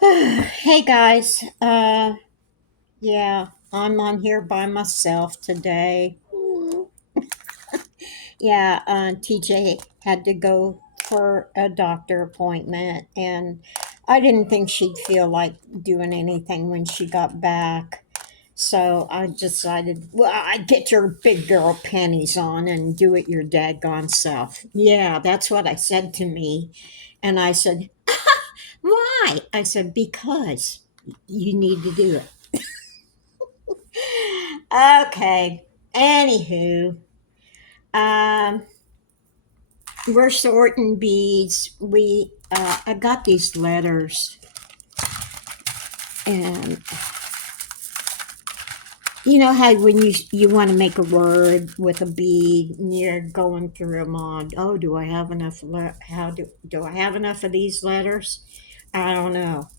Hey guys, yeah, I'm on here by myself today. Yeah, TJ had to go for a doctor appointment, and I didn't think she'd feel like doing anything when she got back. So I decided, well, I'd get your big girl panties on and do it your daggone self. Yeah, that's what I said to me. And I said, why? I said, because you need to do it. Okay. Anywho, um, we're sorting beads. I got these letters, and you know how when you want to make a word with a bead, and you're going through them on. Oh, do I have enough? How do I have enough of these letters? I don't know.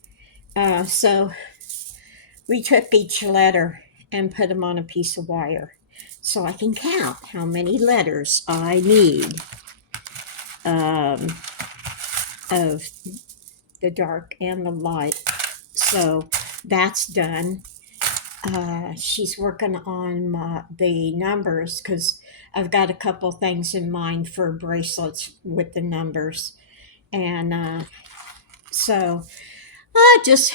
So we took each letter and put them on a piece of wire, so I can count how many letters I need. Um, of the dark and the light. So that's done. She's working on the numbers because I've got a couple things in mind for bracelets with the numbers, and so just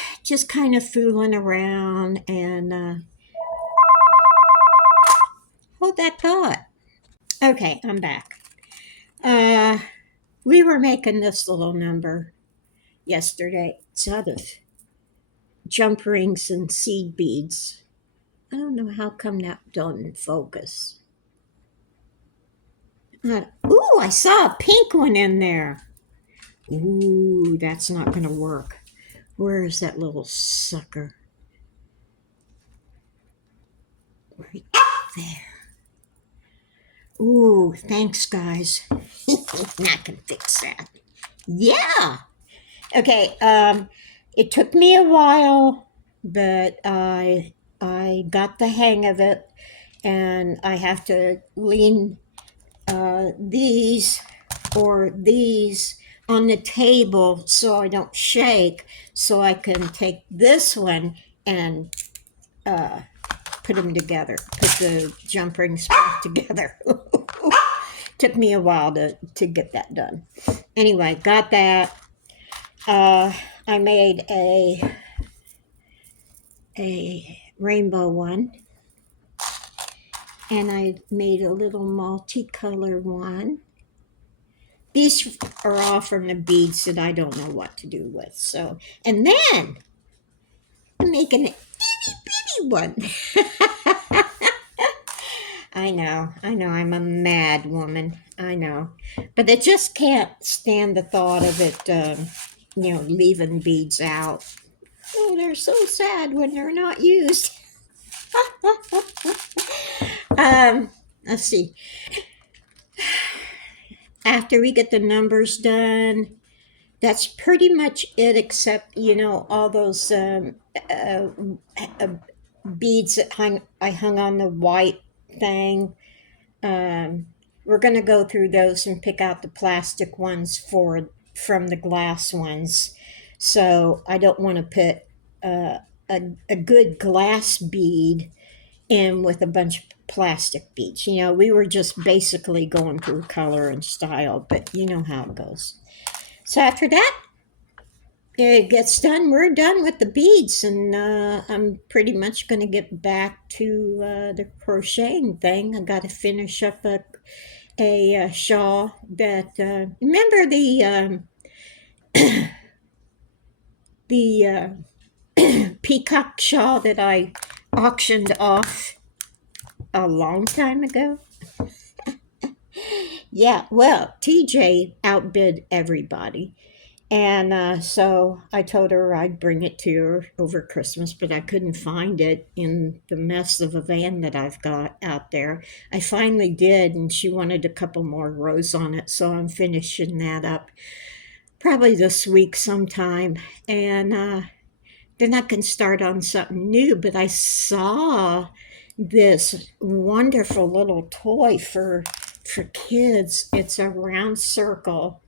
kind of fooling around and hold that thought. Okay, I'm back. Uh, we were making this little number yesterday. It's out of jump rings and seed beads. I don't know how come that doesn't focus. Ooh, I saw a pink one in there. Ooh, that's not going to work. Where is that little sucker? Right there. Ooh, thanks, guys. I can fix that. Yeah. Okay. It took me a while, but I got the hang of it, and I have to lean these or these on the table so I don't shake, so I can take this one and uh, put them together, put the jump rings back together. Took me a while to get that done. Anyway, got that. I made a rainbow one, and I made a little multicolored one. These are all from the beads that I don't know what to do with. So, and then I'm making an itty bitty one. I know, I'm a mad woman. I know. But I just can't stand the thought of it, leaving beads out. Oh, they're so sad when they're not used. Let's see. After we get the numbers done, that's pretty much it, except, all those uh, uh, beads that I hung on the white thing. Um, we're going to go through those and pick out the plastic ones from the glass ones. So I don't want to put a good glass bead in with a bunch of plastic beads. We were just basically going through color and style, but you know how it goes. So after that, it gets done. We're done with the beads, and I'm pretty much going to get back to the crocheting thing. I got to finish up a shawl that remember the peacock shawl that I auctioned off a long time ago. Yeah, well, TJ outbid everybody. And so I told her I'd bring it to her over Christmas, but I couldn't find it in the mess of a van that I've got out there. I finally did, and she wanted a couple more rows on it, so I'm finishing that up probably this week sometime. And then I can start on something new. But I saw this wonderful little toy for kids. It's a round circle.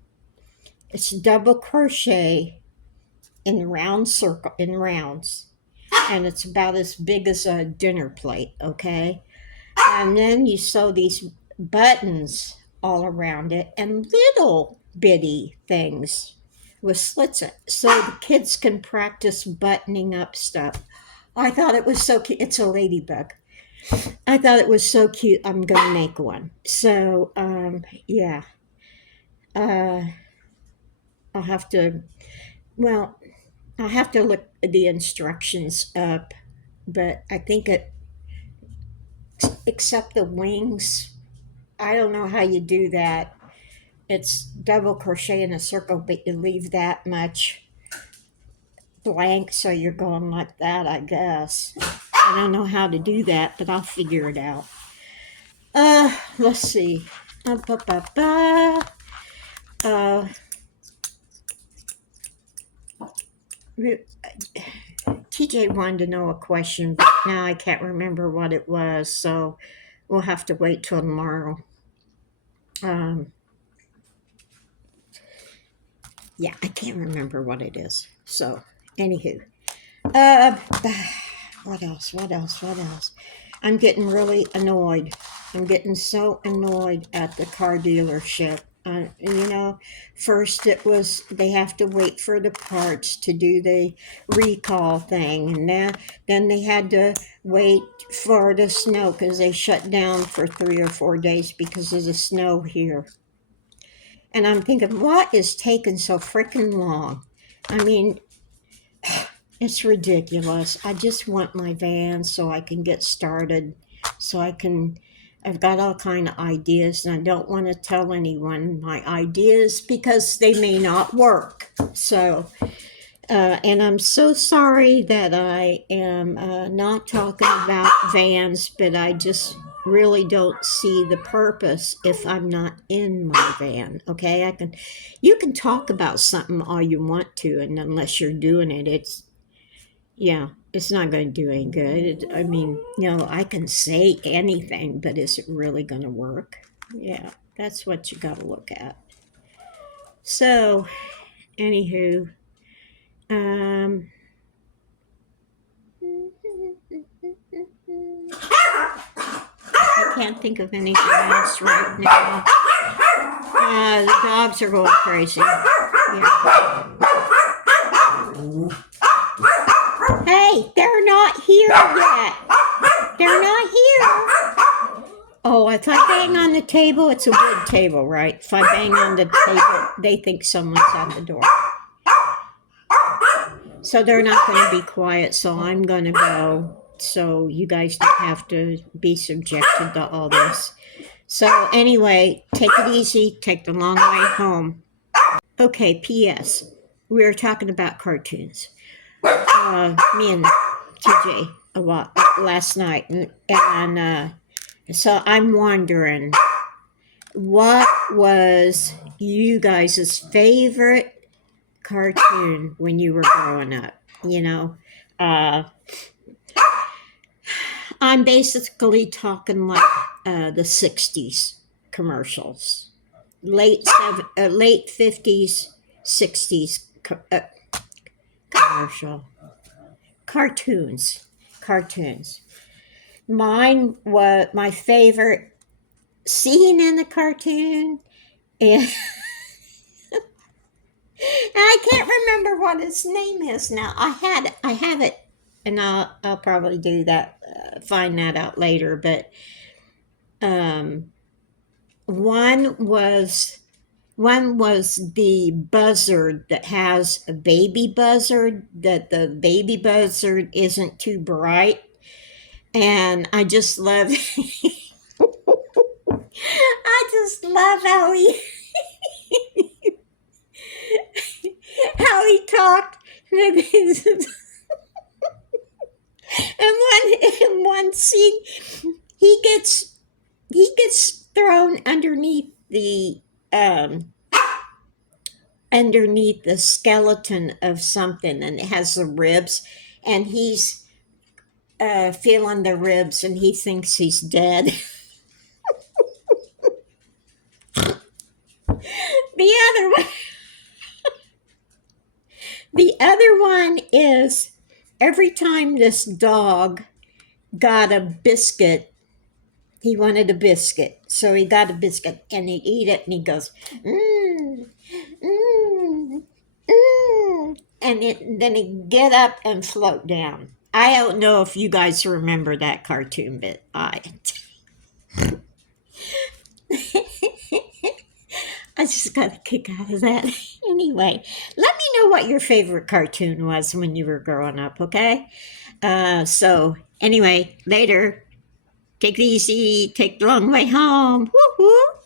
It's double crochet, in rounds, and it's about as big as a dinner plate. Okay, and then you sew these buttons all around it and little bitty things with slits in it, so the kids can practice buttoning up stuff. I thought it was so cute. It's a ladybug. I thought it was so cute. I'm gonna make one. So yeah, uh, I'll have to. Well, I'll have to look the instructions up, but I think it, except the wings, I don't know how you do that. It's double crochet in a circle, but you leave that much blank, so you're going like that, I guess. I don't know how to do that, but I'll figure it out. Let's see. Uh, TJ wanted to know a question, but now I can't remember what it was, so we'll have to wait till tomorrow. Um, yeah, I can't remember what it is. So, anywho, uh, what else? What else? What else? I'm getting really annoyed. I'm getting so annoyed at the car dealership. First it was they have to wait for the parts to do the recall thing, and then they had to wait for the snow because they shut down for 3 or 4 days because of the snow here. And I'm thinking, what is taking so freaking long? I mean, it's ridiculous. I just want my van so I can get started, so I've got all kind of ideas, and I don't want to tell anyone my ideas because they may not work. So, and I'm so sorry that I am not talking about vans, but I just really don't see the purpose if I'm not in my van. Okay, you can talk about something all you want to, and unless you're doing it, it's not going to do any good. I mean, I can say anything, but is it really going to work? Yeah, that's what you got to look at. So, anywho, um, I can't think of anything else right now. The dogs are going crazy. Yeah. Hey, they're not here yet. They're not here. Oh, if I bang on the table, it's a wood table, right? If I bang on the table, they think someone's at the door. So they're not going to be quiet, so I'm going to go so you guys don't have to be subjected to all this. So anyway, take it easy. Take the long way home. Okay, P.S. We were talking about cartoons. Me and TJ a lot last night, and so I'm wondering, what was you guys' favorite cartoon when you were growing up? I'm basically talking like the 60s commercials, late 50s, 60s commercial cartoons. Mine was my favorite scene in the cartoon, and I can't remember what its name is now. I have it, and I'll probably do that, find that out later. But um, one was the buzzard that has a baby buzzard, that the baby buzzard isn't too bright, and I just love I just love how he how he talked. In one scene, he gets thrown um underneath the skeleton of something, and it has the ribs, and he's feeling the ribs, and he thinks he's dead. The other one, The other one is every time this dog got a biscuit, he wanted a biscuit. So he got a biscuit and he'd eat it and he goes, mmm, mmm, mmm. Then he'd get up and float down. I don't know if you guys remember that cartoon, but I just got a kick out of that. Anyway, let me know what your favorite cartoon was when you were growing up, okay? Anyway, later. Take it easy. Take the long way home. Woo-hoo.